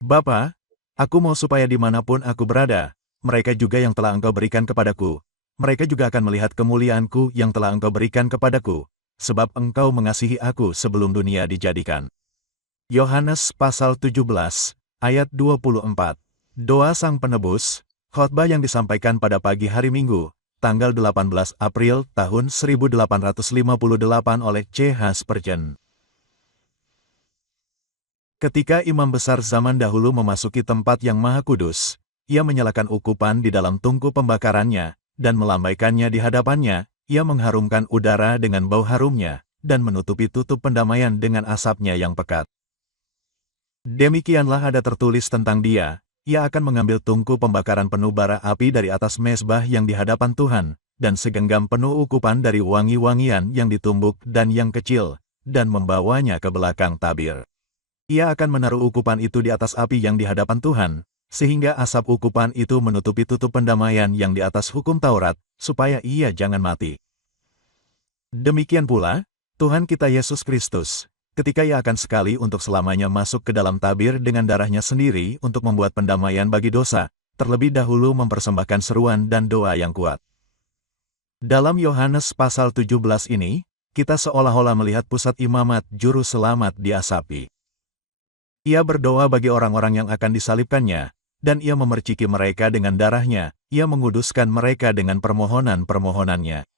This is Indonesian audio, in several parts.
Bapa, aku mau supaya dimanapun aku berada, mereka juga yang telah Engkau berikan kepadaku, mereka juga akan melihat kemuliaanku yang telah Engkau berikan kepadaku, sebab Engkau mengasihi aku sebelum dunia dijadikan. Yohanes pasal 17, ayat 24. Doa Sang Penebus, khotbah yang disampaikan pada pagi hari Minggu, tanggal 18 April tahun 1858 oleh C.H. Spurgeon. Ketika imam besar zaman dahulu memasuki tempat yang maha kudus, ia menyalakan ukupan di dalam tungku pembakarannya, dan melambaikannya di hadapannya, ia mengharumkan udara dengan bau harumnya, dan menutupi tutup pendamaian dengan asapnya yang pekat. Demikianlah ada tertulis tentang dia, ia akan mengambil tungku pembakaran penuh bara api dari atas mezbah yang di hadapan Tuhan, dan segenggam penuh ukupan dari wangi-wangian yang ditumbuk dan yang kecil, dan membawanya ke belakang tabir. Ia akan menaruh ukupan itu di atas api yang di hadapan Tuhan, sehingga asap ukupan itu menutupi tutup pendamaian yang di atas hukum Taurat, supaya ia jangan mati. Demikian pula, Tuhan kita Yesus Kristus, ketika ia akan sekali untuk selamanya masuk ke dalam tabir dengan darahnya sendiri untuk membuat pendamaian bagi dosa, terlebih dahulu mempersembahkan seruan dan doa yang kuat. Dalam Yohanes pasal 17 ini, kita seolah-olah melihat pusat imamat juru selamat diasapi. Ia berdoa bagi orang-orang yang akan disalibkannya, dan ia memerciki mereka dengan darahnya, ia menguduskan mereka dengan permohonan-permohonannya.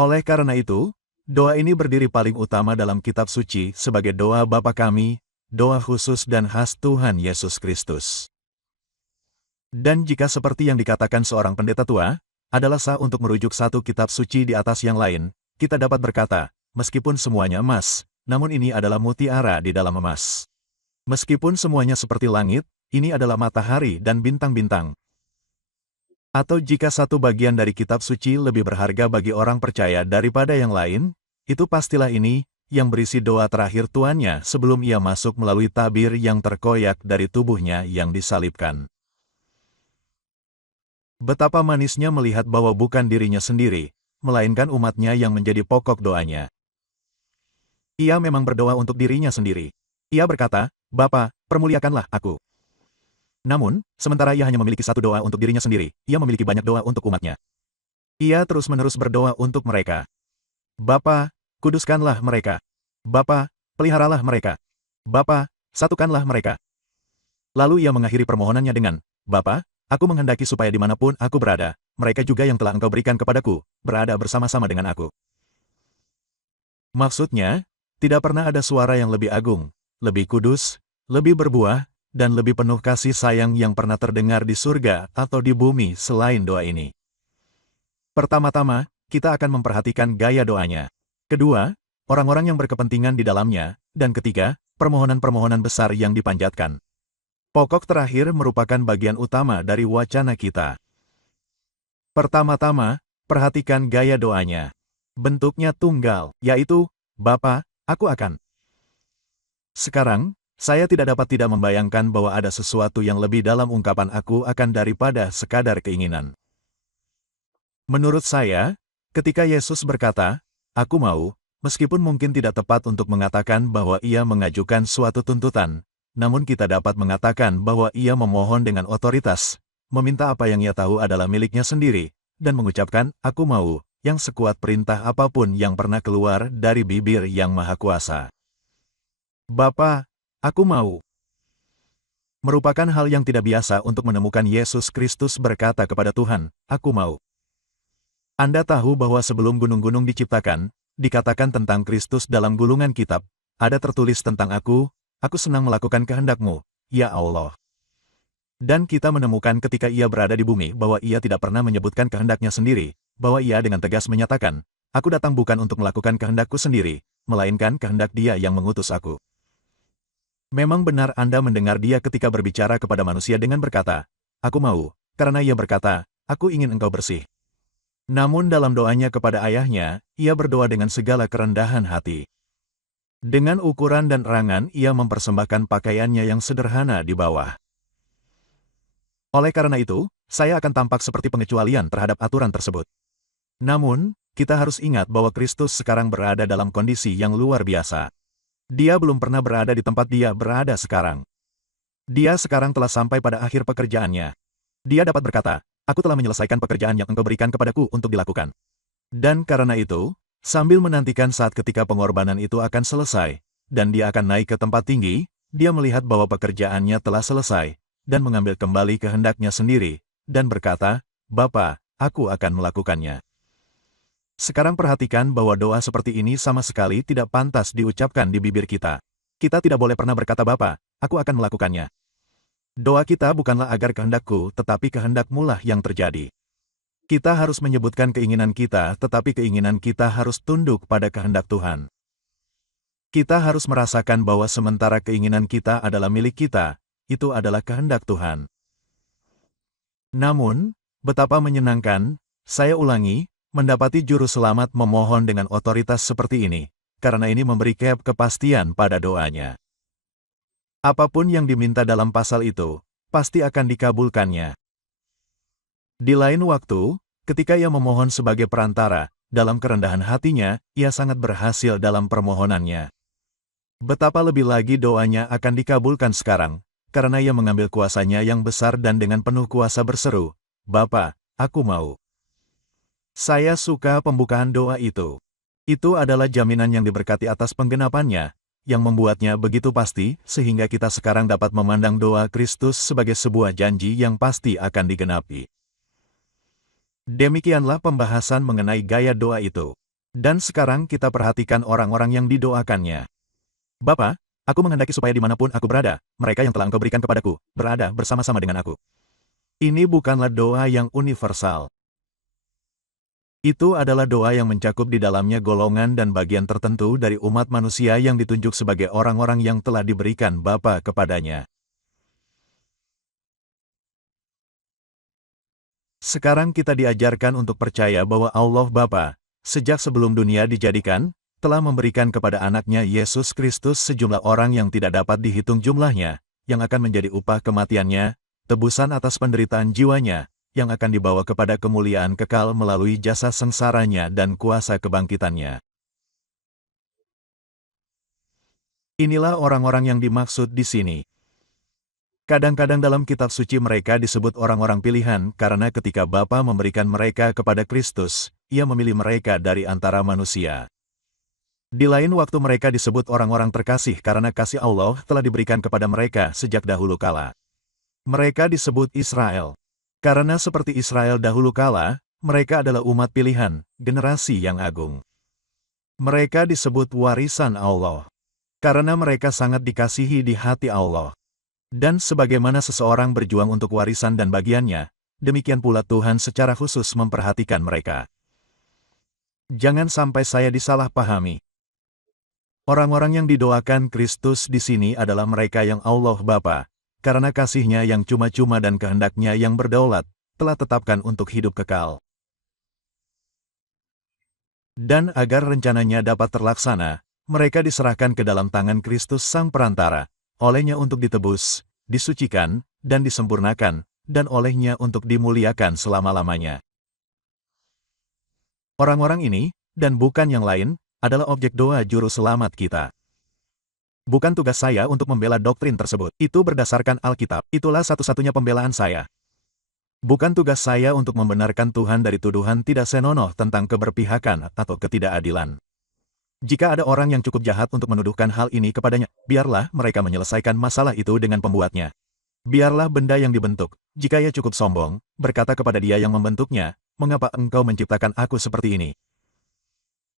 Oleh karena itu, doa ini berdiri paling utama dalam kitab suci sebagai doa Bapa kami, doa khusus dan khas Tuhan Yesus Kristus. Dan jika seperti yang dikatakan seorang pendeta tua, adalah sah untuk merujuk satu kitab suci di atas yang lain, kita dapat berkata, meskipun semuanya emas, namun ini adalah mutiara di dalam emas. Meskipun semuanya seperti langit, ini adalah matahari dan bintang-bintang. Atau jika satu bagian dari kitab suci lebih berharga bagi orang percaya daripada yang lain, itu pastilah ini, yang berisi doa terakhir tuannya sebelum ia masuk melalui tabir yang terkoyak dari tubuhnya yang disalibkan. Betapa manisnya melihat bahwa bukan dirinya sendiri, melainkan umatnya yang menjadi pokok doanya. Ia memang berdoa untuk dirinya sendiri. Ia berkata, Bapa, permuliakanlah aku. Namun, sementara ia hanya memiliki satu doa untuk dirinya sendiri, ia memiliki banyak doa untuk umatnya. Ia terus-menerus berdoa untuk mereka. Bapa, kuduskanlah mereka. Bapa, peliharalah mereka. Bapa, satukanlah mereka. Lalu ia mengakhiri permohonannya dengan, Bapa, aku menghendaki supaya dimanapun aku berada, mereka juga yang telah Engkau berikan kepadaku, berada bersama-sama dengan aku. Maksudnya, tidak pernah ada suara yang lebih agung, lebih kudus, lebih berbuah, dan lebih penuh kasih sayang yang pernah terdengar di surga atau di bumi selain doa ini. Pertama-tama, kita akan memperhatikan gaya doanya. Kedua, orang-orang yang berkepentingan di dalamnya. Dan ketiga, permohonan-permohonan besar yang dipanjatkan. Pokok terakhir merupakan bagian utama dari wacana kita. Pertama-tama, perhatikan gaya doanya. Bentuknya tunggal, yaitu, Bapa, aku akan. Sekarang, saya tidak dapat tidak membayangkan bahwa ada sesuatu yang lebih dalam ungkapan aku akan daripada sekadar keinginan. Menurut saya, ketika Yesus berkata, aku mau, meskipun mungkin tidak tepat untuk mengatakan bahwa ia mengajukan suatu tuntutan, namun kita dapat mengatakan bahwa ia memohon dengan otoritas, meminta apa yang ia tahu adalah miliknya sendiri, dan mengucapkan, aku mau, yang sekuat perintah apapun yang pernah keluar dari bibir yang maha kuasa. Bapa, aku mau. Merupakan hal yang tidak biasa untuk menemukan Yesus Kristus berkata kepada Tuhan, aku mau. Anda tahu bahwa sebelum gunung-gunung diciptakan, dikatakan tentang Kristus dalam gulungan kitab, ada tertulis tentang aku senang melakukan kehendak-Mu, ya Allah. Dan kita menemukan ketika ia berada di bumi bahwa ia tidak pernah menyebutkan kehendaknya sendiri, bahwa ia dengan tegas menyatakan, aku datang bukan untuk melakukan kehendakku sendiri, melainkan kehendak Dia yang mengutus aku. Memang benar Anda mendengar dia ketika berbicara kepada manusia dengan berkata, aku mau, karena ia berkata, aku ingin engkau bersih. Namun dalam doanya kepada ayahnya, ia berdoa dengan segala kerendahan hati. Dengan ukuran dan erangan ia mempersembahkan pakaiannya yang sederhana di bawah. Oleh karena itu, saya akan tampak seperti pengecualian terhadap aturan tersebut. Namun, kita harus ingat bahwa Kristus sekarang berada dalam kondisi yang luar biasa. Dia belum pernah berada di tempat dia berada sekarang. Dia sekarang telah sampai pada akhir pekerjaannya. Dia dapat berkata, aku telah menyelesaikan pekerjaan yang engkau berikan kepadaku untuk dilakukan. Dan karena itu, sambil menantikan saat ketika pengorbanan itu akan selesai, dan dia akan naik ke tempat tinggi, dia melihat bahwa pekerjaannya telah selesai, dan mengambil kembali kehendaknya sendiri, dan berkata, Bapa, aku akan melakukannya. Sekarang perhatikan bahwa doa seperti ini sama sekali tidak pantas diucapkan di bibir kita. Kita tidak boleh pernah berkata Bapa, aku akan melakukannya. Doa kita bukanlah agar kehendakku, tetapi kehendak-Mu lah yang terjadi. Kita harus menyebutkan keinginan kita, tetapi keinginan kita harus tunduk pada kehendak Tuhan. Kita harus merasakan bahwa sementara keinginan kita adalah milik kita, itu adalah kehendak Tuhan. Namun, betapa menyenangkan, saya ulangi, mendapati juru selamat memohon dengan otoritas seperti ini, karena ini memberi kepastian pada doanya. Apapun yang diminta dalam pasal itu, pasti akan dikabulkannya. Di lain waktu, ketika ia memohon sebagai perantara, dalam kerendahan hatinya, ia sangat berhasil dalam permohonannya. Betapa lebih lagi doanya akan dikabulkan sekarang, karena ia mengambil kuasanya yang besar dan dengan penuh kuasa berseru, Bapa, aku mau. Saya suka pembukaan doa itu. Itu adalah jaminan yang diberkati atas penggenapannya, yang membuatnya begitu pasti, sehingga kita sekarang dapat memandang doa Kristus sebagai sebuah janji yang pasti akan digenapi. Demikianlah pembahasan mengenai gaya doa itu. Dan sekarang kita perhatikan orang-orang yang didoakannya. Bapa, aku menghendaki supaya dimanapun aku berada, mereka yang telah Engkau berikan kepadaku, berada bersama-sama dengan aku. Ini bukanlah doa yang universal. Itu adalah doa yang mencakup di dalamnya golongan dan bagian tertentu dari umat manusia yang ditunjuk sebagai orang-orang yang telah diberikan Bapa kepadanya. Sekarang kita diajarkan untuk percaya bahwa Allah Bapa, sejak sebelum dunia dijadikan, telah memberikan kepada anaknya Yesus Kristus sejumlah orang yang tidak dapat dihitung jumlahnya, yang akan menjadi upah kematiannya, tebusan atas penderitaan jiwanya, yang akan dibawa kepada kemuliaan kekal melalui jasa sengsaranya dan kuasa kebangkitannya. Inilah orang-orang yang dimaksud di sini. Kadang-kadang dalam kitab suci mereka disebut orang-orang pilihan karena ketika Bapa memberikan mereka kepada Kristus, Ia memilih mereka dari antara manusia. Di lain waktu mereka disebut orang-orang terkasih karena kasih Allah telah diberikan kepada mereka sejak dahulu kala. Mereka disebut Israel. Karena seperti Israel dahulu kala, mereka adalah umat pilihan, generasi yang agung. Mereka disebut warisan Allah. Karena mereka sangat dikasihi di hati Allah. Dan sebagaimana seseorang berjuang untuk warisan dan bagiannya, demikian pula Tuhan secara khusus memperhatikan mereka. Jangan sampai saya disalahpahami. Orang-orang yang didoakan Kristus di sini adalah mereka yang Allah Bapa, karena kasih-Nya yang cuma-cuma dan kehendak-Nya yang berdaulat, telah tetapkan untuk hidup kekal. Dan agar rencananya dapat terlaksana, mereka diserahkan ke dalam tangan Kristus Sang Perantara, olehnya untuk ditebus, disucikan, dan disempurnakan, dan olehnya untuk dimuliakan selama-lamanya. Orang-orang ini, dan bukan yang lain, adalah objek doa juru selamat kita. Bukan tugas saya untuk membela doktrin tersebut. Itu berdasarkan Alkitab. Itulah satu-satunya pembelaan saya. Bukan tugas saya untuk membenarkan Tuhan dari tuduhan tidak senonoh tentang keberpihakan atau ketidakadilan. Jika ada orang yang cukup jahat untuk menuduhkan hal ini kepadanya, biarlah mereka menyelesaikan masalah itu dengan pembuatnya. Biarlah benda yang dibentuk, jika ia cukup sombong, berkata kepada dia yang membentuknya, mengapa engkau menciptakan aku seperti ini?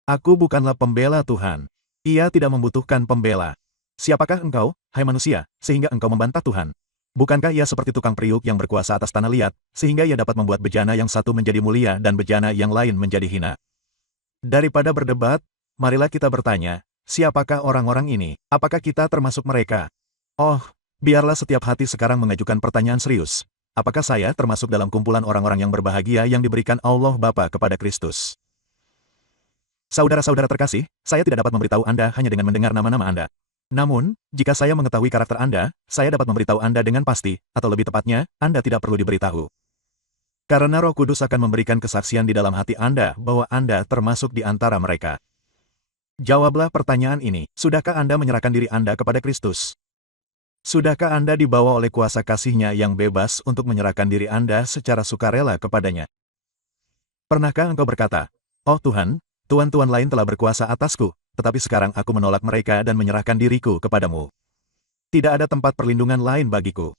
Aku bukanlah pembela Tuhan. Ia tidak membutuhkan pembela. Siapakah engkau, hai manusia, sehingga engkau membantah Tuhan? Bukankah ia seperti tukang periuk yang berkuasa atas tanah liat, sehingga ia dapat membuat bejana yang satu menjadi mulia dan bejana yang lain menjadi hina? Daripada berdebat, marilah kita bertanya, siapakah orang-orang ini? Apakah kita termasuk mereka? Oh, biarlah setiap hati sekarang mengajukan pertanyaan serius. Apakah saya termasuk dalam kumpulan orang-orang yang berbahagia yang diberikan Allah Bapa kepada Kristus? Saudara-saudara terkasih, saya tidak dapat memberitahu Anda hanya dengan mendengar nama-nama Anda. Namun, jika saya mengetahui karakter Anda, saya dapat memberitahu Anda dengan pasti, atau lebih tepatnya, Anda tidak perlu diberitahu. Karena Roh Kudus akan memberikan kesaksian di dalam hati Anda bahwa Anda termasuk di antara mereka. Jawablah pertanyaan ini, sudahkah Anda menyerahkan diri Anda kepada Kristus? Sudahkah Anda dibawa oleh kuasa kasih-Nya yang bebas untuk menyerahkan diri Anda secara sukarela kepadanya? Pernahkah engkau berkata, "Oh Tuhan, tuan-tuan lain telah berkuasa atasku, tetapi sekarang aku menolak mereka dan menyerahkan diriku kepadamu. Tidak ada tempat perlindungan lain bagiku.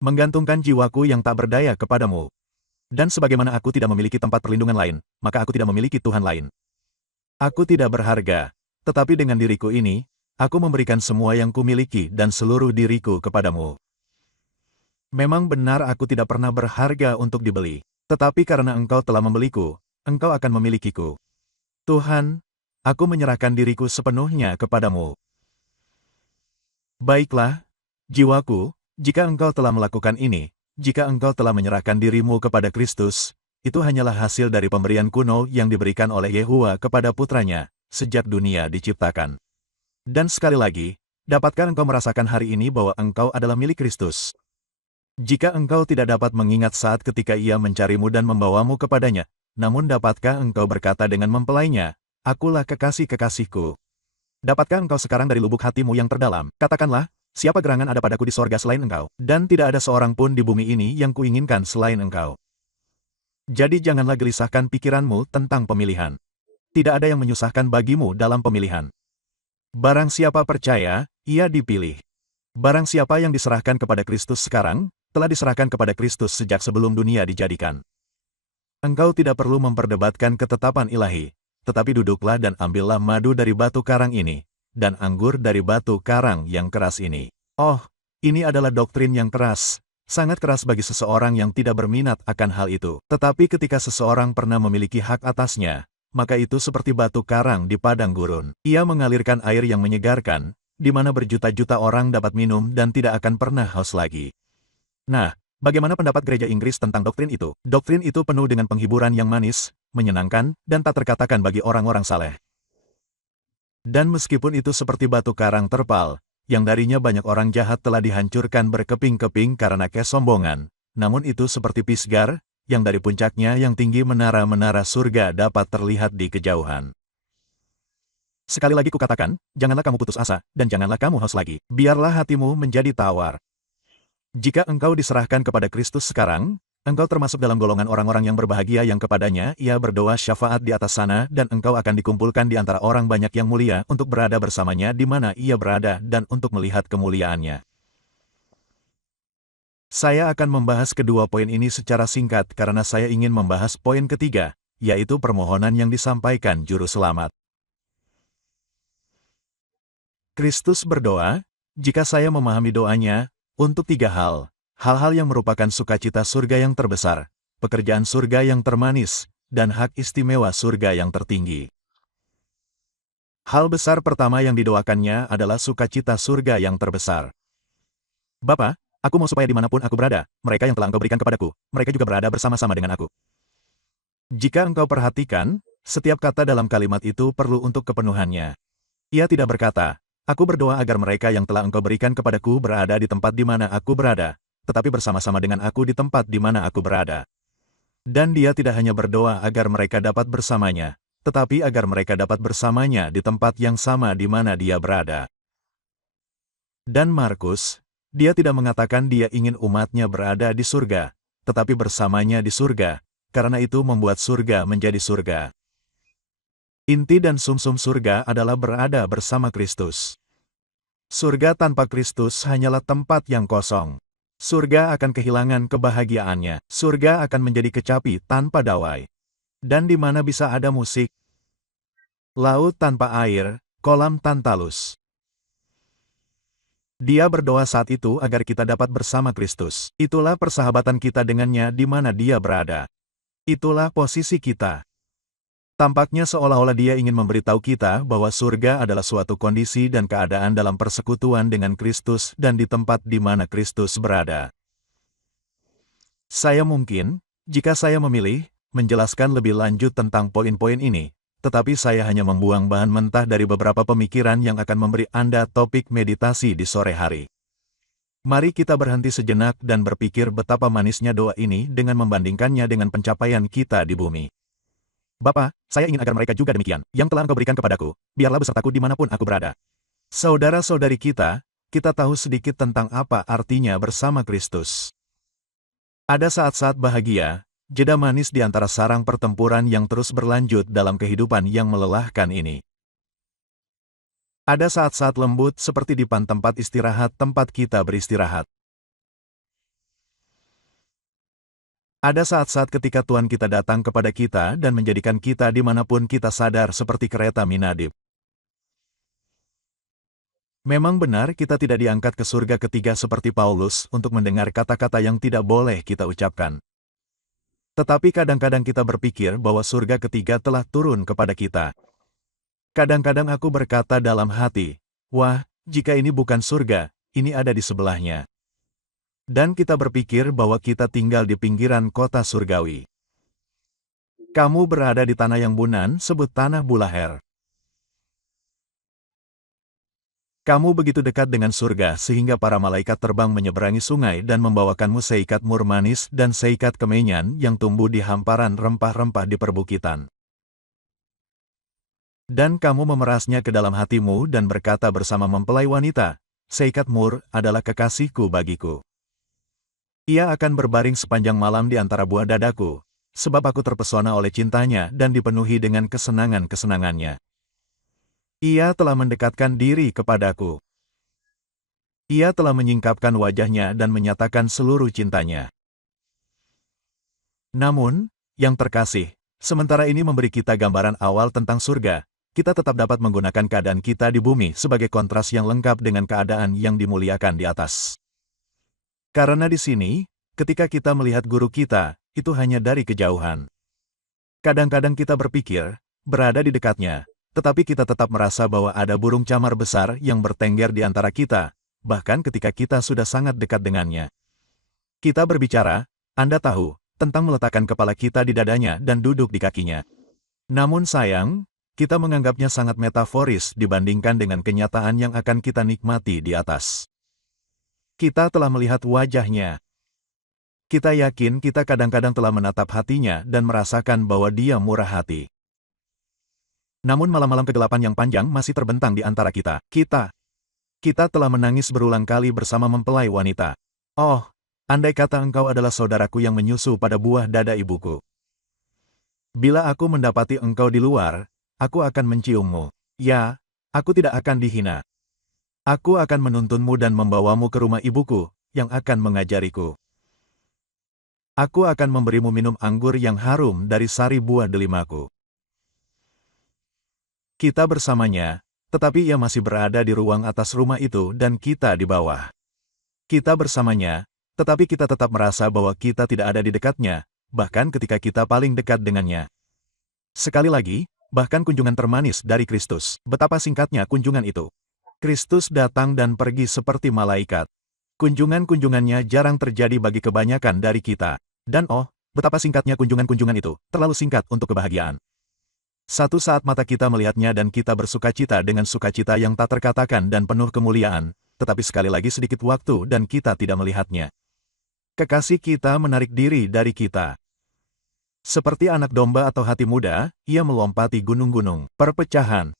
Menggantungkan jiwaku yang tak berdaya kepadamu. Dan sebagaimana aku tidak memiliki tempat perlindungan lain, maka aku tidak memiliki Tuhan lain. Aku tidak berharga, tetapi dengan diriku ini, aku memberikan semua yang kumiliki dan seluruh diriku kepadamu. Memang benar aku tidak pernah berharga untuk dibeli, tetapi karena engkau telah membeliku, engkau akan memilikiku. Tuhan, aku menyerahkan diriku sepenuhnya kepadamu. Baiklah, jiwaku, jika engkau telah melakukan ini, jika engkau telah menyerahkan dirimu kepada Kristus, itu hanyalah hasil dari pemberian kuno yang diberikan oleh Yehuwa kepada putranya, sejak dunia diciptakan. Dan sekali lagi, dapatkah engkau merasakan hari ini bahwa engkau adalah milik Kristus? Jika engkau tidak dapat mengingat saat ketika Ia mencarimu dan membawamu kepadanya, namun dapatkah engkau berkata dengan mempelainya, "Akulah kekasih-kekasihku"? Dapatkah engkau sekarang dari lubuk hatimu yang terdalam, katakanlah, "Siapa gerangan ada padaku di sorga selain engkau, dan tidak ada seorang pun di bumi ini yang kuinginkan selain engkau." Jadi janganlah gelisahkan pikiranmu tentang pemilihan. Tidak ada yang menyusahkan bagimu dalam pemilihan. Barang siapa percaya, ia dipilih. Barang siapa yang diserahkan kepada Kristus sekarang, telah diserahkan kepada Kristus sejak sebelum dunia dijadikan. Engkau tidak perlu memperdebatkan ketetapan ilahi, tetapi duduklah dan ambillah madu dari batu karang ini, dan anggur dari batu karang yang keras ini. Oh, ini adalah doktrin yang keras, sangat keras bagi seseorang yang tidak berminat akan hal itu. Tetapi ketika seseorang pernah memiliki hak atasnya, maka itu seperti batu karang di padang gurun. Ia mengalirkan air yang menyegarkan, di mana berjuta-juta orang dapat minum dan tidak akan pernah haus lagi. Nah, bagaimana pendapat gereja Inggris tentang doktrin itu? Doktrin itu penuh dengan penghiburan yang manis, menyenangkan, dan tak terkatakan bagi orang-orang saleh. Dan meskipun itu seperti batu karang terpal, yang darinya banyak orang jahat telah dihancurkan berkeping-keping karena kesombongan, namun itu seperti pisgar, yang dari puncaknya yang tinggi menara-menara surga dapat terlihat di kejauhan. Sekali lagi kukatakan, janganlah kamu putus asa, dan janganlah kamu haus lagi. Biarlah hatimu menjadi tawar. Jika engkau diserahkan kepada Kristus sekarang, engkau termasuk dalam golongan orang-orang yang berbahagia yang kepadanya Ia berdoa syafaat di atas sana dan engkau akan dikumpulkan di antara orang banyak yang mulia untuk berada bersamanya di mana Ia berada dan untuk melihat kemuliaannya. Saya akan membahas kedua poin ini secara singkat karena saya ingin membahas poin ketiga, yaitu permohonan yang disampaikan Juru Selamat. Kristus berdoa, jika saya memahami doanya, untuk tiga hal-hal yang merupakan sukacita surga yang terbesar, pekerjaan surga yang termanis, dan hak istimewa surga yang tertinggi. Hal besar pertama yang didoakannya adalah sukacita surga yang terbesar. Bapa, aku mau supaya dimanapun aku berada, mereka yang telah Engkau berikan kepadaku, mereka juga berada bersama-sama dengan aku. Jika engkau perhatikan, setiap kata dalam kalimat itu perlu untuk kepenuhannya. Ia tidak berkata, "Aku berdoa agar mereka yang telah Engkau berikan kepadaku berada di tempat di mana aku berada," tetapi bersama-sama dengan aku di tempat di mana aku berada. Dan dia tidak hanya berdoa agar mereka dapat bersamanya, tetapi agar mereka dapat bersamanya di tempat yang sama di mana dia berada. Dan Markus, dia tidak mengatakan dia ingin umatnya berada di surga, tetapi bersamanya di surga, karena itu membuat surga menjadi surga. Inti dan sumsum surga adalah berada bersama Kristus. Surga tanpa Kristus hanyalah tempat yang kosong. Surga akan kehilangan kebahagiaannya. Surga akan menjadi kecapi tanpa dawai. Dan di mana bisa ada musik? Laut tanpa air, kolam Tantalus. Dia berdoa saat itu agar kita dapat bersama Kristus. Itulah persahabatan kita dengannya di mana dia berada. Itulah posisi kita. Tampaknya seolah-olah dia ingin memberitahu kita bahwa surga adalah suatu kondisi dan keadaan dalam persekutuan dengan Kristus dan di tempat di mana Kristus berada. Saya mungkin, jika saya memilih, menjelaskan lebih lanjut tentang poin-poin ini, tetapi saya hanya membuang bahan mentah dari beberapa pemikiran yang akan memberi Anda topik meditasi di sore hari. Mari kita berhenti sejenak dan berpikir betapa manisnya doa ini dengan membandingkannya dengan pencapaian kita di bumi. Bapa, saya ingin agar mereka juga demikian, yang telah Engkau berikan kepadaku, biarlah besertaku dimanapun aku berada. Saudara-saudari kita, kita tahu sedikit tentang apa artinya bersama Kristus. Ada saat-saat bahagia, jeda manis di antara sarang pertempuran yang terus berlanjut dalam kehidupan yang melelahkan ini. Ada saat-saat lembut seperti di tempat istirahat tempat kita beristirahat. Ada saat-saat ketika Tuhan kita datang kepada kita dan menjadikan kita dimanapun kita sadar seperti kereta Minadib. Memang benar kita tidak diangkat ke surga ketiga seperti Paulus untuk mendengar kata-kata yang tidak boleh kita ucapkan. Tetapi kadang-kadang kita berpikir bahwa surga ketiga telah turun kepada kita. Kadang-kadang aku berkata dalam hati, wah, jika ini bukan surga, ini ada di sebelahnya. Dan kita berpikir bahwa kita tinggal di pinggiran kota surgawi. Kamu berada di tanah yang bunan, sebut tanah Bulaher. Kamu begitu dekat dengan surga sehingga para malaikat terbang menyeberangi sungai dan membawakanmu seikat mur manis dan seikat kemenyan yang tumbuh di hamparan rempah-rempah di perbukitan. Dan kamu memerasnya ke dalam hatimu dan berkata bersama mempelai wanita, seikat mur adalah kekasihku bagiku. Ia akan berbaring sepanjang malam di antara buah dadaku, sebab aku terpesona oleh cintanya dan dipenuhi dengan kesenangan-kesenangannya. Ia telah mendekatkan diri kepadaku. Ia telah menyingkapkan wajahnya dan menyatakan seluruh cintanya. Namun, yang terkasih, sementara ini memberi kita gambaran awal tentang surga, kita tetap dapat menggunakan keadaan kita di bumi sebagai kontras yang lengkap dengan keadaan yang dimuliakan di atas. Karena di sini, ketika kita melihat guru kita, itu hanya dari kejauhan. Kadang-kadang kita berpikir, berada di dekatnya, tetapi kita tetap merasa bahwa ada burung camar besar yang bertengger di antara kita, bahkan ketika kita sudah sangat dekat dengannya. Kita berbicara, Anda tahu, tentang meletakkan kepala kita di dadanya dan duduk di kakinya. Namun sayang, kita menganggapnya sangat metaforis dibandingkan dengan kenyataan yang akan kita nikmati di atas. Kita telah melihat wajahnya. Kita yakin kita kadang-kadang telah menatap hatinya dan merasakan bahwa dia murah hati. Namun malam-malam kegelapan yang panjang masih terbentang di antara kita. Kita telah menangis berulang kali bersama mempelai wanita. Oh, andai kata engkau adalah saudaraku yang menyusu pada buah dada ibuku. Bila aku mendapati engkau di luar, aku akan menciummu. Ya, aku tidak akan dihina. Aku akan menuntunmu dan membawamu ke rumah ibuku, yang akan mengajariku. Aku akan memberimu minum anggur yang harum dari sari buah delimaku. Kita bersamanya, tetapi ia masih berada di ruang atas rumah itu dan kita di bawah. Kita bersamanya, tetapi kita tetap merasa bahwa kita tidak ada di dekatnya, bahkan ketika kita paling dekat dengannya. Sekali lagi, bahkan kunjungan termanis dari Kristus, betapa singkatnya kunjungan itu. Kristus datang dan pergi seperti malaikat. Kunjungan-kunjungannya jarang terjadi bagi kebanyakan dari kita. Dan oh, betapa singkatnya kunjungan-kunjungan itu, terlalu singkat untuk kebahagiaan. Satu saat mata kita melihatnya dan kita bersukacita dengan sukacita yang tak terkatakan dan penuh kemuliaan, tetapi sekali lagi sedikit waktu dan kita tidak melihatnya. Kekasih kita menarik diri dari kita. Seperti anak domba atau hati muda, ia melompati gunung-gunung, perpecahan.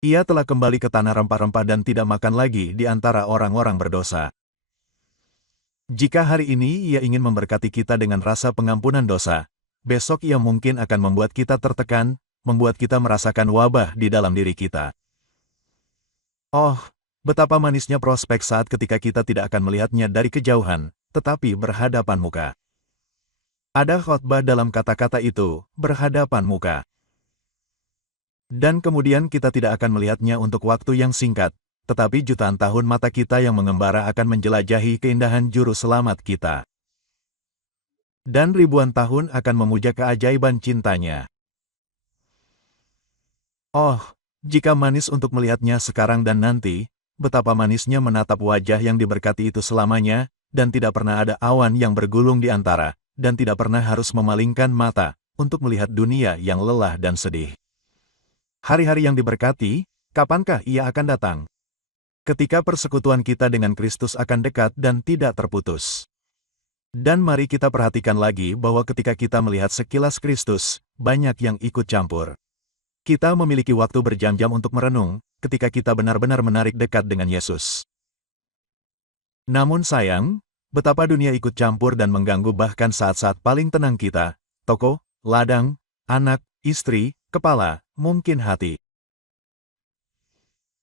Ia telah kembali ke tanah rempah-rempah dan tidak makan lagi di antara orang-orang berdosa. Jika hari ini ia ingin memberkati kita dengan rasa pengampunan dosa, besok ia mungkin akan membuat kita tertekan, membuat kita merasakan wabah di dalam diri kita. Oh, betapa manisnya prospek saat ketika kita tidak akan melihatnya dari kejauhan, tetapi berhadapan muka. Ada khotbah dalam kata-kata itu, berhadapan muka. Dan kemudian kita tidak akan melihatnya untuk waktu yang singkat, tetapi jutaan tahun mata kita yang mengembara akan menjelajahi keindahan juru selamat kita. Dan ribuan tahun akan memuja keajaiban cintanya. Oh, jika manis untuk melihatnya sekarang dan nanti, betapa manisnya menatap wajah yang diberkati itu selamanya, dan tidak pernah ada awan yang bergulung di antara, dan tidak pernah harus memalingkan mata, untuk melihat dunia yang lelah dan sedih. Hari-hari yang diberkati, kapankah ia akan datang? Ketika persekutuan kita dengan Kristus akan dekat dan tidak terputus. Dan mari kita perhatikan lagi bahwa ketika kita melihat sekilas Kristus, banyak yang ikut campur. Kita memiliki waktu berjam-jam untuk merenung, ketika kita benar-benar menarik dekat dengan Yesus. Namun sayang, betapa dunia ikut campur dan mengganggu bahkan saat-saat paling tenang kita, toko, ladang, anak, istri, kepala, mungkin hati.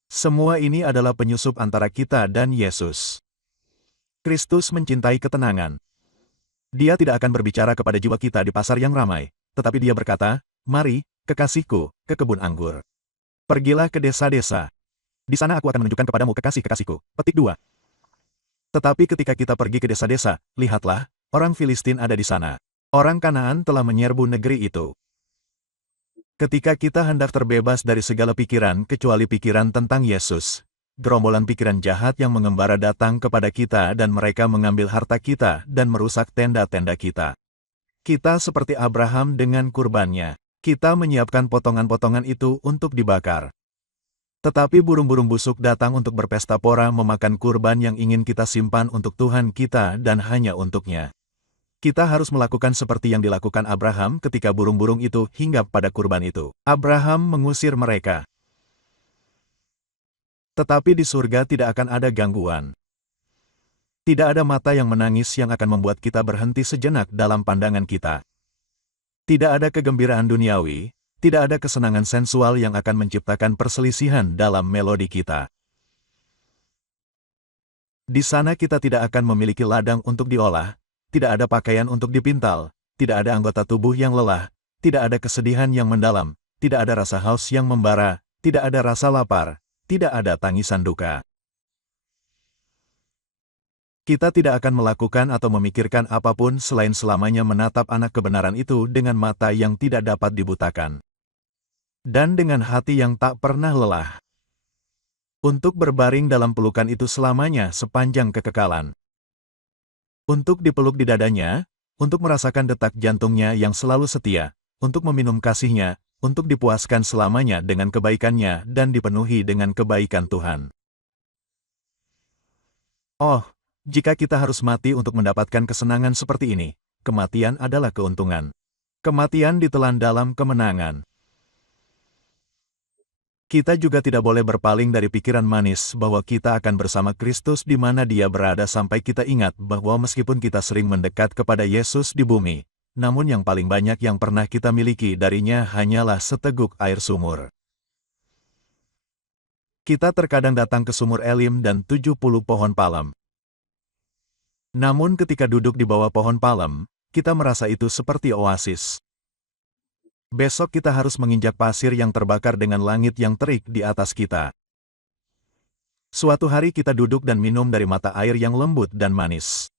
Semua ini adalah penyusup antara kita dan Yesus. Kristus mencintai ketenangan. Dia tidak akan berbicara kepada jiwa kita di pasar yang ramai, tetapi dia berkata, "Mari, kekasihku, ke kebun anggur. Pergilah ke desa-desa. Di sana aku akan menunjukkan kepadamu kekasih-kekasihku." Petik 2. Tetapi ketika kita pergi ke desa-desa, lihatlah, orang Filistin ada di sana. Orang Kanaan telah menyerbu negeri itu. Ketika kita hendak terbebas dari segala pikiran kecuali pikiran tentang Yesus, gerombolan pikiran jahat yang mengembara datang kepada kita dan mereka mengambil harta kita dan merusak tenda-tenda kita. Kita seperti Abraham dengan kurbannya. Kita menyiapkan potongan-potongan itu untuk dibakar. Tetapi burung-burung busuk datang untuk berpesta pora memakan kurban yang ingin kita simpan untuk Tuhan kita dan hanya untuknya. Kita harus melakukan seperti yang dilakukan Abraham ketika burung-burung itu hinggap pada kurban itu. Abraham mengusir mereka. Tetapi di surga tidak akan ada gangguan. Tidak ada mata yang menangis yang akan membuat kita berhenti sejenak dalam pandangan kita. Tidak ada kegembiraan duniawi, tidak ada kesenangan sensual yang akan menciptakan perselisihan dalam melodi kita. Di sana kita tidak akan memiliki ladang untuk diolah, tidak ada pakaian untuk dipintal, tidak ada anggota tubuh yang lelah, tidak ada kesedihan yang mendalam, tidak ada rasa haus yang membara, tidak ada rasa lapar, tidak ada tangisan duka. Kita tidak akan melakukan atau memikirkan apapun selain selamanya menatap anak kebenaran itu dengan mata yang tidak dapat dibutakan. Dan dengan hati yang tak pernah lelah. Untuk berbaring dalam pelukan itu selamanya sepanjang kekekalan. Untuk dipeluk di dadanya, untuk merasakan detak jantungnya yang selalu setia, untuk meminum kasihnya, untuk dipuaskan selamanya dengan kebaikannya dan dipenuhi dengan kebaikan Tuhan. Oh, jika kita harus mati untuk mendapatkan kesenangan seperti ini, kematian adalah keuntungan. Kematian ditelan dalam kemenangan. Kita juga tidak boleh berpaling dari pikiran manis bahwa kita akan bersama Kristus di mana Dia berada sampai kita ingat bahwa meskipun kita sering mendekat kepada Yesus di bumi, namun yang paling banyak yang pernah kita miliki darinya hanyalah seteguk air sumur. Kita terkadang datang ke sumur Elim dan 70 pohon palem. Namun ketika duduk di bawah pohon palem, kita merasa itu seperti oasis. Besok kita harus menginjak pasir yang terbakar dengan langit yang terik di atas kita. Suatu hari kita duduk dan minum dari mata air yang lembut dan manis.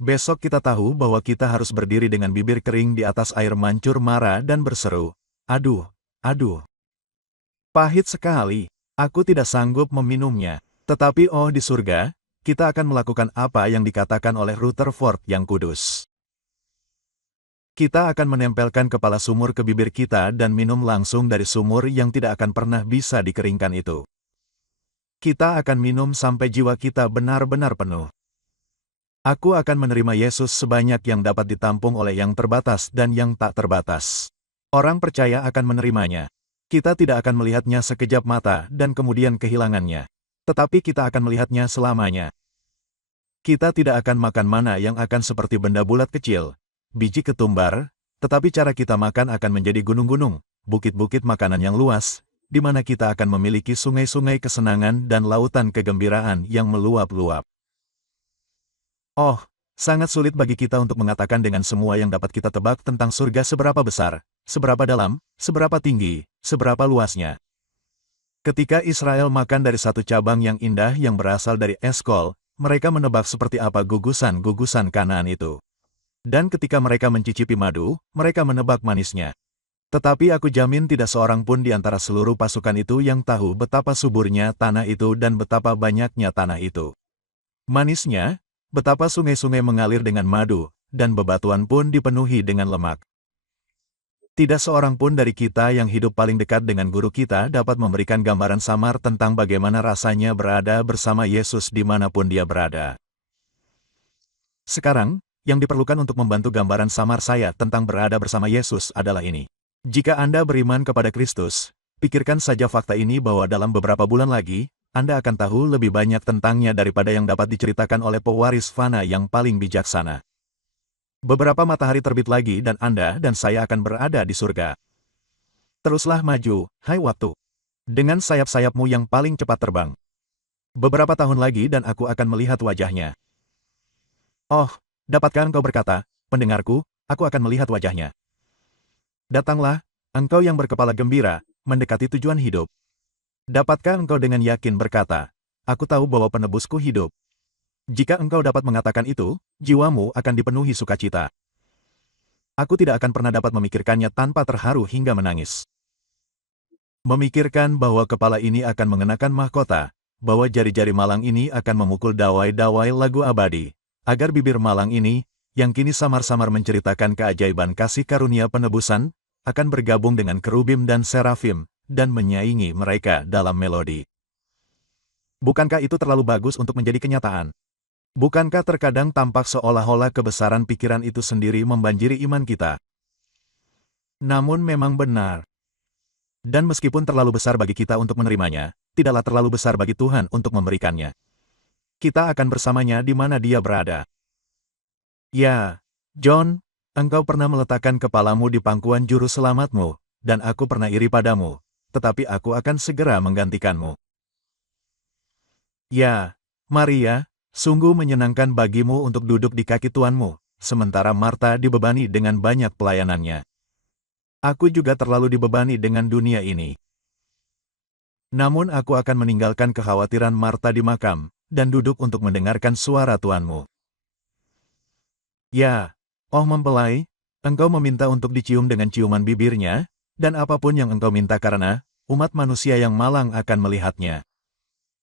Besok kita tahu bahwa kita harus berdiri dengan bibir kering di atas air mancur mara dan berseru, "Aduh, aduh. Pahit sekali, aku tidak sanggup meminumnya." Tetapi oh di surga, kita akan melakukan apa yang dikatakan oleh Rutherford yang kudus. Kita akan menempelkan kepala sumur ke bibir kita dan minum langsung dari sumur yang tidak akan pernah bisa dikeringkan itu. Kita akan minum sampai jiwa kita benar-benar penuh. Aku akan menerima Yesus sebanyak yang dapat ditampung oleh yang terbatas dan yang tak terbatas. Orang percaya akan menerimanya. Kita tidak akan melihatnya sekejap mata dan kemudian kehilangannya. Tetapi kita akan melihatnya selamanya. Kita tidak akan makan mana yang akan seperti benda bulat kecil, biji ketumbar, tetapi cara kita makan akan menjadi gunung-gunung, bukit-bukit makanan yang luas, di mana kita akan memiliki sungai-sungai kesenangan dan lautan kegembiraan yang meluap-luap. Oh, sangat sulit bagi kita untuk mengatakan dengan semua yang dapat kita tebak tentang surga seberapa besar, seberapa dalam, seberapa tinggi, seberapa luasnya. Ketika Israel makan dari satu cabang yang indah yang berasal dari Eskol, mereka menebak seperti apa gugusan-gugusan Kanaan itu. Dan ketika mereka mencicipi madu, mereka menebak manisnya. Tetapi aku jamin tidak seorang pun di antara seluruh pasukan itu yang tahu betapa suburnya tanah itu dan betapa banyaknya tanah itu. Manisnya, betapa sungai-sungai mengalir dengan madu, dan bebatuan pun dipenuhi dengan lemak. Tidak seorang pun dari kita yang hidup paling dekat dengan guru kita dapat memberikan gambaran samar tentang bagaimana rasanya berada bersama Yesus dimanapun dia berada. Sekarang, yang diperlukan untuk membantu gambaran samar saya tentang berada bersama Yesus adalah ini. Jika Anda beriman kepada Kristus, pikirkan saja fakta ini bahwa dalam beberapa bulan lagi, Anda akan tahu lebih banyak tentangnya daripada yang dapat diceritakan oleh pewaris fana yang paling bijaksana. Beberapa matahari terbit lagi dan Anda dan saya akan berada di surga. Teruslah maju, hai waktu. Dengan sayap-sayapmu yang paling cepat terbang. Beberapa tahun lagi dan aku akan melihat wajahnya. Oh, dapatkah engkau berkata, pendengarku, aku akan melihat wajahnya. Datanglah, engkau yang berkepala gembira, mendekati tujuan hidup. Dapatkah engkau dengan yakin berkata, aku tahu bahwa penebusku hidup. Jika engkau dapat mengatakan itu, jiwamu akan dipenuhi sukacita. Aku tidak akan pernah dapat memikirkannya tanpa terharu hingga menangis. Memikirkan bahwa kepala ini akan mengenakan mahkota, bahwa jari-jari malang ini akan memukul dawai-dawai lagu abadi, agar bibir malang ini, yang kini samar-samar menceritakan keajaiban kasih karunia penebusan, akan bergabung dengan kerubim dan serafim, dan menyaingi mereka dalam melodi. Bukankah itu terlalu bagus untuk menjadi kenyataan? Bukankah terkadang tampak seolah-olah kebesaran pikiran itu sendiri membanjiri iman kita? Namun memang benar. Dan meskipun terlalu besar bagi kita untuk menerimanya, tidaklah terlalu besar bagi Tuhan untuk memberikannya. Kita akan bersamanya di mana Dia berada. Ya, John, engkau pernah meletakkan kepalamu di pangkuan juru selamatmu, dan aku pernah iri padamu, tetapi aku akan segera menggantikanmu. Ya, Maria, sungguh menyenangkan bagimu untuk duduk di kaki tuanmu, sementara Marta dibebani dengan banyak pelayanannya. Aku juga terlalu dibebani dengan dunia ini. Namun aku akan meninggalkan kekhawatiran Marta di makam, dan duduk untuk mendengarkan suara tuanmu. Ya, oh mempelai, engkau meminta untuk dicium dengan ciuman bibirnya, dan apapun yang engkau minta karena, umat manusia yang malang akan melihatnya.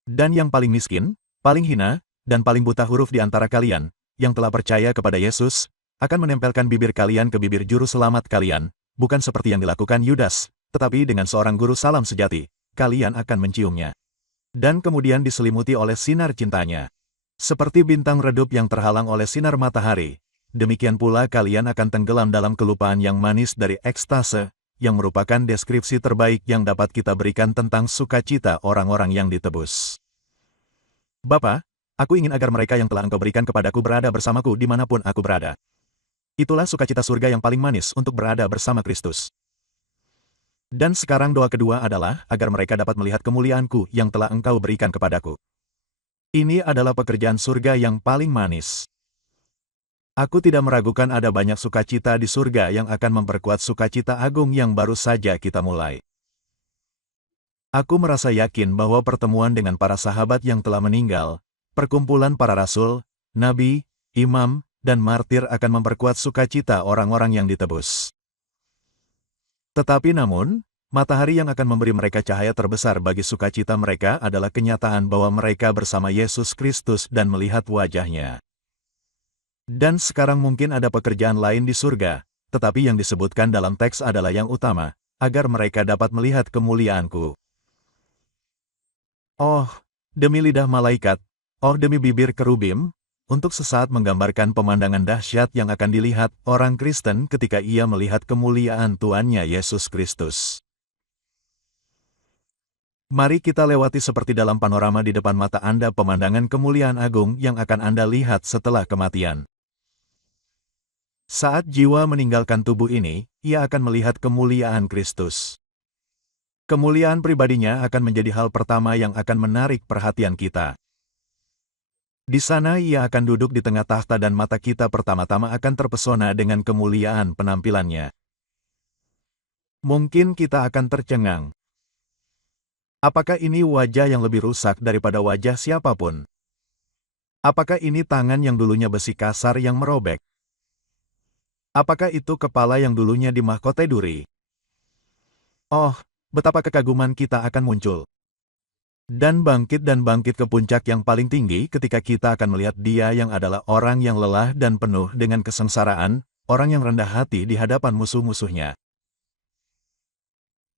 Dan yang paling miskin, paling hina, dan paling buta huruf di antara kalian, yang telah percaya kepada Yesus, akan menempelkan bibir kalian ke bibir juru selamat kalian, bukan seperti yang dilakukan Yudas, tetapi dengan seorang guru salam sejati, kalian akan menciumnya. Dan kemudian diselimuti oleh sinar cintanya. Seperti bintang redup yang terhalang oleh sinar matahari, demikian pula kalian akan tenggelam dalam kelupaan yang manis dari ekstase, yang merupakan deskripsi terbaik yang dapat kita berikan tentang sukacita orang-orang yang ditebus. Bapa, aku ingin agar mereka yang telah Engkau berikan kepadaku berada bersamaku dimanapun aku berada. Itulah sukacita surga yang paling manis untuk berada bersama Kristus. Dan sekarang doa kedua adalah agar mereka dapat melihat kemuliaanku yang telah Engkau berikan kepadaku. Ini adalah pekerjaan surga yang paling manis. Aku tidak meragukan ada banyak sukacita di surga yang akan memperkuat sukacita agung yang baru saja kita mulai. Aku merasa yakin bahwa pertemuan dengan para sahabat yang telah meninggal, perkumpulan para rasul, nabi, imam, dan martir akan memperkuat sukacita orang-orang yang ditebus. Tetapi namun, matahari yang akan memberi mereka cahaya terbesar bagi sukacita mereka adalah kenyataan bahwa mereka bersama Yesus Kristus dan melihat wajahnya. Dan sekarang mungkin ada pekerjaan lain di surga, tetapi yang disebutkan dalam teks adalah yang utama, agar mereka dapat melihat kemuliaanku. Oh, demi lidah malaikat, oh demi bibir kerubim, untuk sesaat menggambarkan pemandangan dahsyat yang akan dilihat orang Kristen ketika ia melihat kemuliaan Tuannya Yesus Kristus. Mari kita lewati seperti dalam panorama di depan mata Anda pemandangan kemuliaan agung yang akan Anda lihat setelah kematian. Saat jiwa meninggalkan tubuh ini, ia akan melihat kemuliaan Kristus. Kemuliaan pribadinya akan menjadi hal pertama yang akan menarik perhatian kita. Di sana ia akan duduk di tengah tahta dan mata kita pertama-tama akan terpesona dengan kemuliaan penampilannya. Mungkin kita akan tercengang. Apakah ini wajah yang lebih rusak daripada wajah siapapun? Apakah ini tangan yang dulunya besi kasar yang merobek? Apakah itu kepala yang dulunya dimahkotai duri? Oh, betapa kekaguman kita akan muncul. Dan bangkit ke puncak yang paling tinggi ketika kita akan melihat Dia yang adalah orang yang lelah dan penuh dengan kesengsaraan, orang yang rendah hati di hadapan musuh-musuhnya.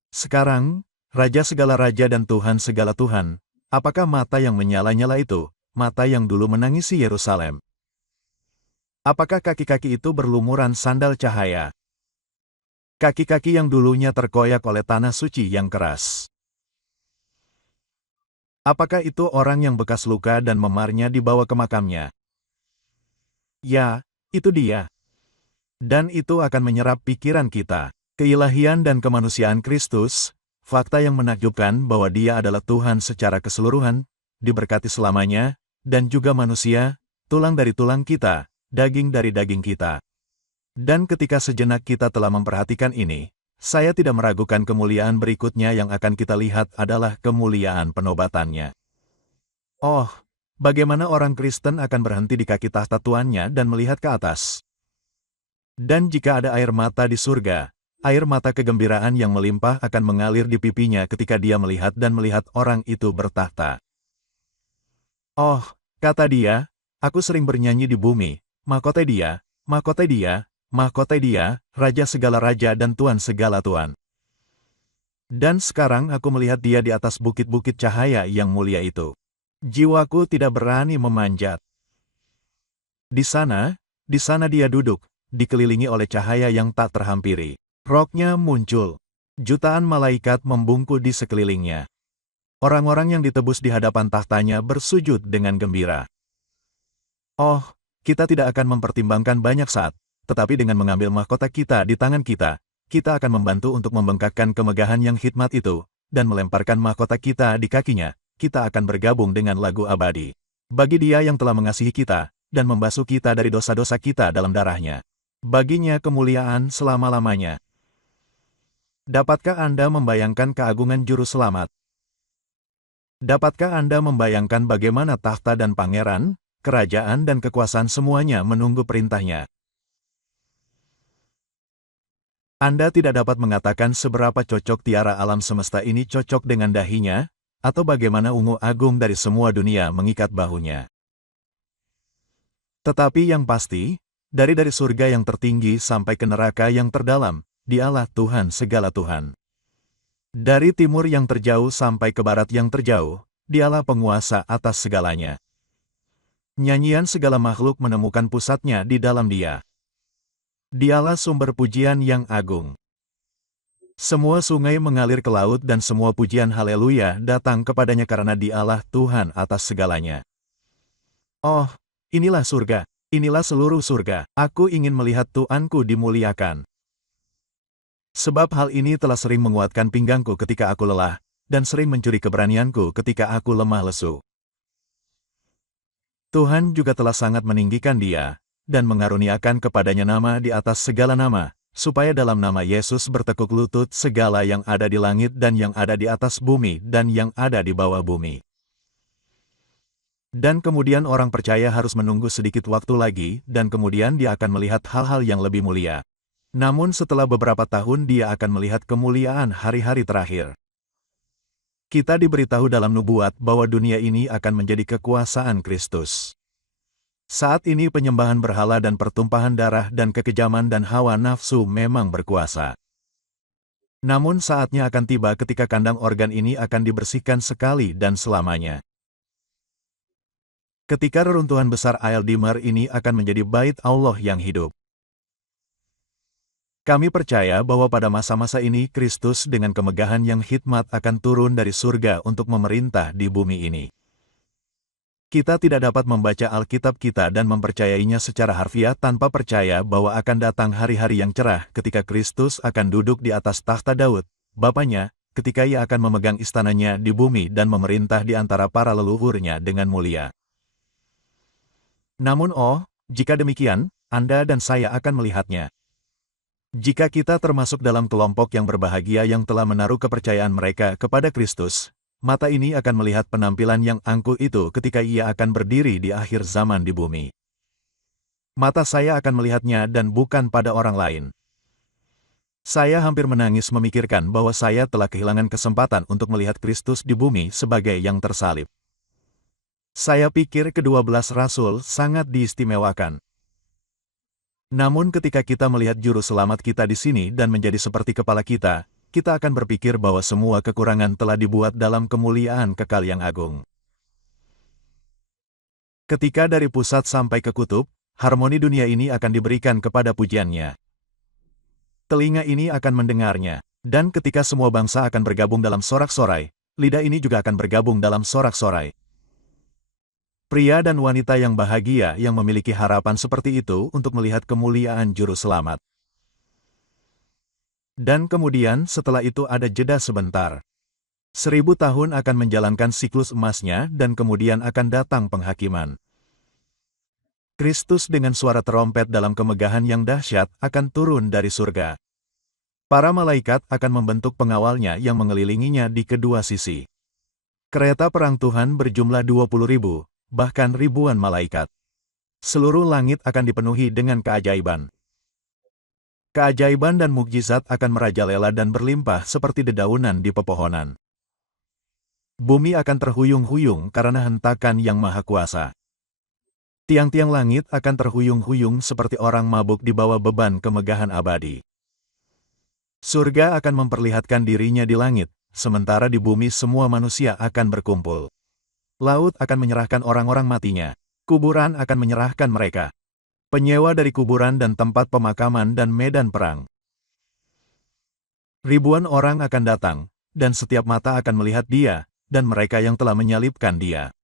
Sekarang, Raja segala raja dan Tuhan segala Tuhan, apakah mata yang menyala-nyala itu, mata yang dulu menangisi Yerusalem? Apakah kaki-kaki itu berlumuran sandal cahaya? Kaki-kaki yang dulunya terkoyak oleh tanah suci yang keras. Apakah itu orang yang bekas luka dan memarnya dibawa ke makamnya? Ya, itu dia. Dan itu akan menyerap pikiran kita. Keilahian dan kemanusiaan Kristus, fakta yang menakjubkan bahwa Dia adalah Tuhan secara keseluruhan, diberkati selamanya, dan juga manusia, tulang dari tulang kita, daging dari daging kita. Dan ketika sejenak kita telah memperhatikan ini, saya tidak meragukan kemuliaan berikutnya yang akan kita lihat adalah kemuliaan penobatannya. Oh, bagaimana orang Kristen akan berhenti di kaki tahta Tuannya dan melihat ke atas? Dan jika ada air mata di surga, air mata kegembiraan yang melimpah akan mengalir di pipinya ketika dia melihat dan melihat orang itu bertahta. Oh, kata dia, aku sering bernyanyi di bumi, mahkota dia, mahkota dia, mahkota dia, raja segala raja dan tuan segala tuan. Dan sekarang aku melihat dia di atas bukit-bukit cahaya yang mulia itu. Jiwaku tidak berani memanjat. Di sana dia duduk, dikelilingi oleh cahaya yang tak terhampiri. Roknya muncul. Jutaan malaikat membungkuk di sekelilingnya. Orang-orang yang ditebus di hadapan tahtanya bersujud dengan gembira. Oh, kita tidak akan mempertimbangkan banyak saat, tetapi dengan mengambil mahkota kita di tangan kita, kita akan membantu untuk membengkakkan kemegahan yang hikmat itu, dan melemparkan mahkota kita di kakinya, kita akan bergabung dengan lagu abadi. Bagi Dia yang telah mengasihi kita, dan membasuh kita dari dosa-dosa kita dalam darahnya. Baginya kemuliaan selama-lamanya. Dapatkah Anda membayangkan keagungan Juru Selamat? Dapatkah Anda membayangkan bagaimana tahta dan pangeran, kerajaan dan kekuasaan semuanya menunggu perintahnya? Anda tidak dapat mengatakan seberapa cocok tiara alam semesta ini cocok dengan dahinya, atau bagaimana ungu agung dari semua dunia mengikat bahunya. Tetapi yang pasti, dari surga yang tertinggi sampai ke neraka yang terdalam, Dialah Tuhan segala Tuhan. Dari timur yang terjauh sampai ke barat yang terjauh, Dialah penguasa atas segalanya. Nyanyian segala makhluk menemukan pusatnya di dalam Dia. Dialah sumber pujian yang agung. Semua sungai mengalir ke laut dan semua pujian haleluya datang kepadanya karena Dialah Tuhan atas segalanya. Oh, inilah surga, inilah seluruh surga, aku ingin melihat Tuanku dimuliakan. Sebab hal ini telah sering menguatkan pinggangku ketika aku lelah, dan sering mencuri keberanianku ketika aku lemah lesu. Tuhan juga telah sangat meninggikan Dia, dan mengaruniakan kepadanya nama di atas segala nama, supaya dalam nama Yesus bertekuk lutut segala yang ada di langit dan yang ada di atas bumi dan yang ada di bawah bumi. Dan kemudian orang percaya harus menunggu sedikit waktu lagi, dan kemudian dia akan melihat hal-hal yang lebih mulia. Namun setelah beberapa tahun dia akan melihat kemuliaan hari-hari terakhir. Kita diberitahu dalam nubuat bahwa dunia ini akan menjadi kekuasaan Kristus. Saat ini penyembahan berhala dan pertumpahan darah dan kekejaman dan hawa nafsu memang berkuasa. Namun saatnya akan tiba ketika kandang organ ini akan dibersihkan sekali dan selamanya. Ketika reruntuhan besar Aldimer ini akan menjadi bait Allah yang hidup. Kami percaya bahwa pada masa-masa ini Kristus dengan kemegahan yang hikmat akan turun dari surga untuk memerintah di bumi ini. Kita tidak dapat membaca Alkitab kita dan mempercayainya secara harfiah tanpa percaya bahwa akan datang hari-hari yang cerah ketika Kristus akan duduk di atas takhta Daud, Bapanya, ketika Ia akan memegang istananya di bumi dan memerintah di antara para leluhurnya dengan mulia. Namun jika demikian, Anda dan saya akan melihatnya. Jika kita termasuk dalam kelompok yang berbahagia yang telah menaruh kepercayaan mereka kepada Kristus, mata ini akan melihat penampilan yang angkuh itu ketika Ia akan berdiri di akhir zaman di bumi. Mata saya akan melihatnya dan bukan pada orang lain. Saya hampir menangis memikirkan bahwa saya telah kehilangan kesempatan untuk melihat Kristus di bumi sebagai yang tersalib. Saya pikir ke-12 rasul sangat diistimewakan. Namun ketika kita melihat juru selamat kita di sini dan menjadi seperti kepala kita akan berpikir bahwa semua kekurangan telah dibuat dalam kemuliaan kekal yang agung. Ketika dari pusat sampai ke kutub, harmoni dunia ini akan diberikan kepada pujiannya. Telinga ini akan mendengarnya, dan ketika semua bangsa akan bergabung dalam sorak-sorai, lidah ini juga akan bergabung dalam sorak-sorai. Pria dan wanita yang bahagia yang memiliki harapan seperti itu untuk melihat kemuliaan Juru Selamat. Dan kemudian setelah itu ada jeda sebentar. 1000 tahun akan menjalankan siklus emasnya dan kemudian akan datang penghakiman. Kristus dengan suara terompet dalam kemegahan yang dahsyat akan turun dari surga. Para malaikat akan membentuk pengawalnya yang mengelilinginya di kedua sisi. Kereta perang Tuhan berjumlah 20.000, bahkan ribuan malaikat. Seluruh langit akan dipenuhi dengan keajaiban. Keajaiban dan mukjizat akan merajalela dan berlimpah seperti dedaunan di pepohonan. Bumi akan terhuyung-huyung karena hentakan yang maha kuasa. Tiang-tiang langit akan terhuyung-huyung seperti orang mabuk di bawah beban kemegahan abadi. Surga akan memperlihatkan dirinya di langit, sementara di bumi semua manusia akan berkumpul. Laut akan menyerahkan orang-orang matinya. Kuburan akan menyerahkan mereka. Penyewa dari kuburan dan tempat pemakaman dan medan perang. Ribuan orang akan datang, dan setiap mata akan melihat dia, dan mereka yang telah menyalibkan dia.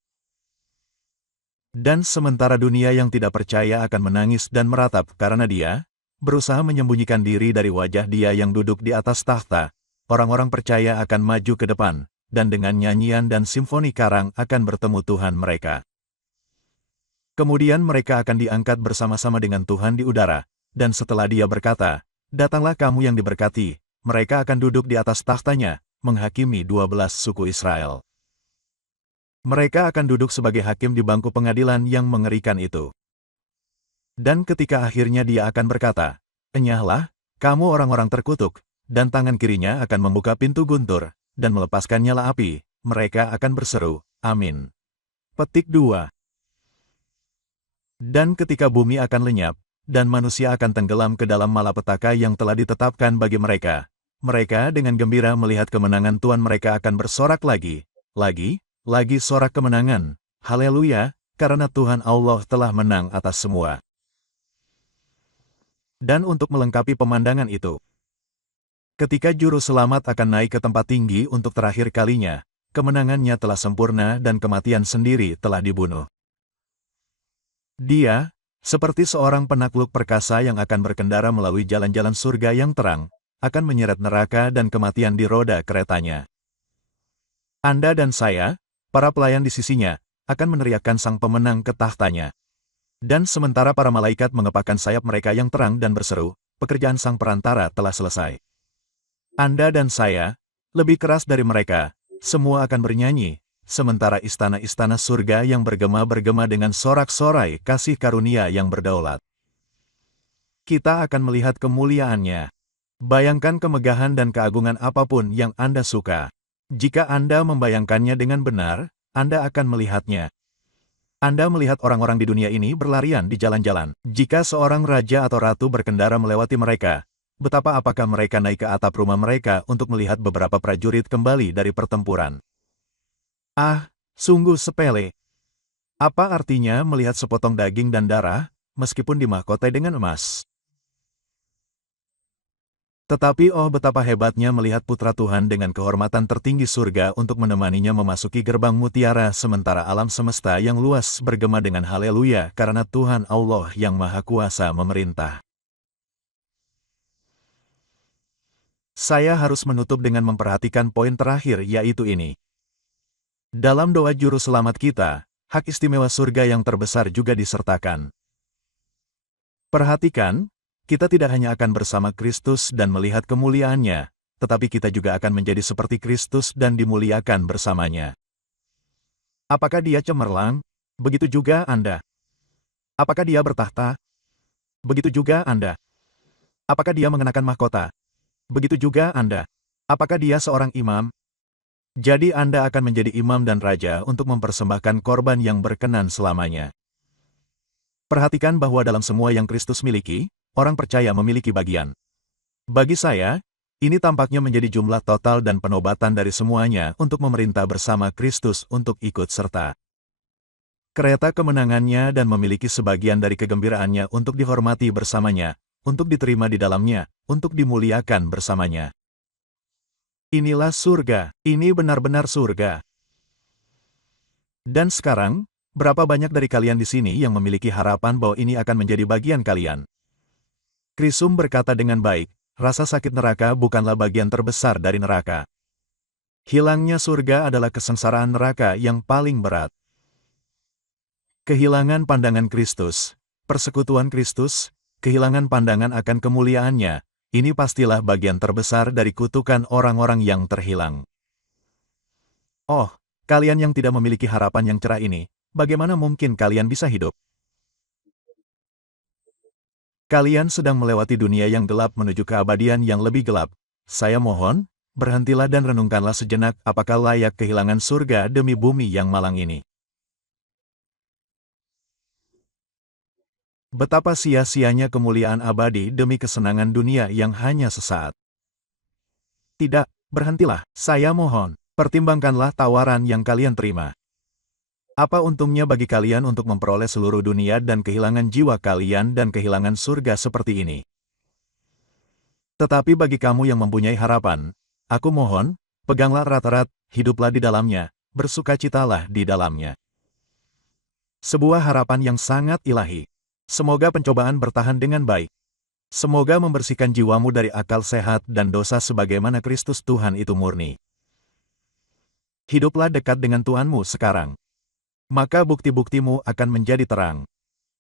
Dan sementara dunia yang tidak percaya akan menangis dan meratap karena dia, berusaha menyembunyikan diri dari wajah dia yang duduk di atas tahta, orang-orang percaya akan maju ke depan, dan dengan nyanyian dan simfoni karang akan bertemu Tuhan mereka. Kemudian mereka akan diangkat bersama-sama dengan Tuhan di udara, dan setelah dia berkata, "Datanglah kamu yang diberkati," mereka akan duduk di atas tahtanya, menghakimi 12 suku Israel. Mereka akan duduk sebagai hakim di bangku pengadilan yang mengerikan itu. Dan ketika akhirnya dia akan berkata, "Enyahlah, kamu orang-orang terkutuk," dan tangan kirinya akan membuka pintu guntur, dan melepaskan nyala api, mereka akan berseru, "Amin." Petik 2. Dan ketika bumi akan lenyap, dan manusia akan tenggelam ke dalam malapetaka yang telah ditetapkan bagi mereka, mereka dengan gembira melihat kemenangan Tuhan mereka akan bersorak lagi sorak kemenangan, haleluya, karena Tuhan Allah telah menang atas semua. Dan untuk melengkapi pemandangan itu, ketika Juru Selamat akan naik ke tempat tinggi untuk terakhir kalinya, kemenangannya telah sempurna dan kematian sendiri telah dibunuh. Dia, seperti seorang penakluk perkasa yang akan berkendara melalui jalan-jalan surga yang terang, akan menyeret neraka dan kematian di roda keretanya. Anda dan saya, para pelayan di sisinya, akan meneriakkan sang pemenang ke tahtanya. Dan sementara para malaikat mengepakkan sayap mereka yang terang dan berseru, pekerjaan sang perantara telah selesai. Anda dan saya, lebih keras dari mereka, semua akan bernyanyi, sementara istana-istana surga yang bergema-bergema dengan sorak-sorai kasih karunia yang berdaulat. Kita akan melihat kemuliaannya. Bayangkan kemegahan dan keagungan apapun yang Anda suka. Jika Anda membayangkannya dengan benar, Anda akan melihatnya. Anda melihat orang-orang di dunia ini berlarian di jalan-jalan. Jika seorang raja atau ratu berkendara melewati mereka, apakah mereka naik ke atap rumah mereka untuk melihat beberapa prajurit kembali dari pertempuran? Ah, sungguh sepele. Apa artinya melihat sepotong daging dan darah, meskipun dimahkotai dengan emas? Tetapi oh betapa hebatnya melihat putra Tuhan dengan kehormatan tertinggi surga untuk menemaninya memasuki gerbang mutiara sementara alam semesta yang luas bergema dengan haleluya karena Tuhan Allah yang Maha Kuasa memerintah. Saya harus menutup dengan memperhatikan poin terakhir yaitu ini. Dalam doa Juru Selamat kita, hak istimewa surga yang terbesar juga disertakan. Perhatikan, kita tidak hanya akan bersama Kristus dan melihat kemuliaannya, tetapi kita juga akan menjadi seperti Kristus dan dimuliakan bersamanya. Apakah dia cemerlang? Begitu juga Anda. Apakah dia bertahta? Begitu juga Anda. Apakah dia mengenakan mahkota? Begitu juga Anda. Apakah dia seorang imam? Jadi Anda akan menjadi imam dan raja untuk mempersembahkan korban yang berkenan selamanya. Perhatikan bahwa dalam semua yang Kristus miliki, orang percaya memiliki bagian. Bagi saya, ini tampaknya menjadi jumlah total dan penobatan dari semuanya untuk memerintah bersama Kristus untuk ikut serta. Kereta kemenangannya dan memiliki sebagian dari kegembiraannya untuk dihormati bersamanya, untuk diterima di dalamnya, untuk dimuliakan bersamanya. Inilah surga, ini benar-benar surga. Dan sekarang, berapa banyak dari kalian di sini yang memiliki harapan bahwa ini akan menjadi bagian kalian? Krisum berkata dengan baik, rasa sakit neraka bukanlah bagian terbesar dari neraka. Hilangnya surga adalah kesengsaraan neraka yang paling berat. Kehilangan pandangan Kristus, persekutuan Kristus, kehilangan pandangan akan kemuliaannya, ini pastilah bagian terbesar dari kutukan orang-orang yang terhilang. Oh, kalian yang tidak memiliki harapan yang cerah ini, bagaimana mungkin kalian bisa hidup? Kalian sedang melewati dunia yang gelap menuju keabadian yang lebih gelap. Saya mohon, berhentilah dan renungkanlah sejenak apakah layak kehilangan surga demi bumi yang malang ini. Betapa sia-sianya kemuliaan abadi demi kesenangan dunia yang hanya sesaat. Tidak, berhentilah, saya mohon, pertimbangkanlah tawaran yang kalian terima. Apa untungnya bagi kalian untuk memperoleh seluruh dunia dan kehilangan jiwa kalian dan kehilangan surga seperti ini? Tetapi bagi kamu yang mempunyai harapan, aku mohon, peganglah erat-erat, hiduplah di dalamnya, bersukacitalah di dalamnya. Sebuah harapan yang sangat ilahi. Semoga pencobaan bertahan dengan baik. Semoga membersihkan jiwamu dari akal sehat dan dosa sebagaimana Kristus Tuhan itu murni. Hiduplah dekat dengan Tuhanmu sekarang. Maka bukti-buktimu akan menjadi terang.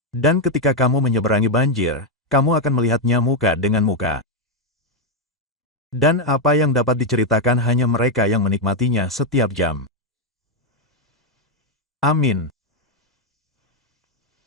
Dan ketika kamu menyeberangi banjir, kamu akan melihatnya muka dengan muka. Dan apa yang dapat diceritakan hanya mereka yang menikmatinya setiap jam. Amin.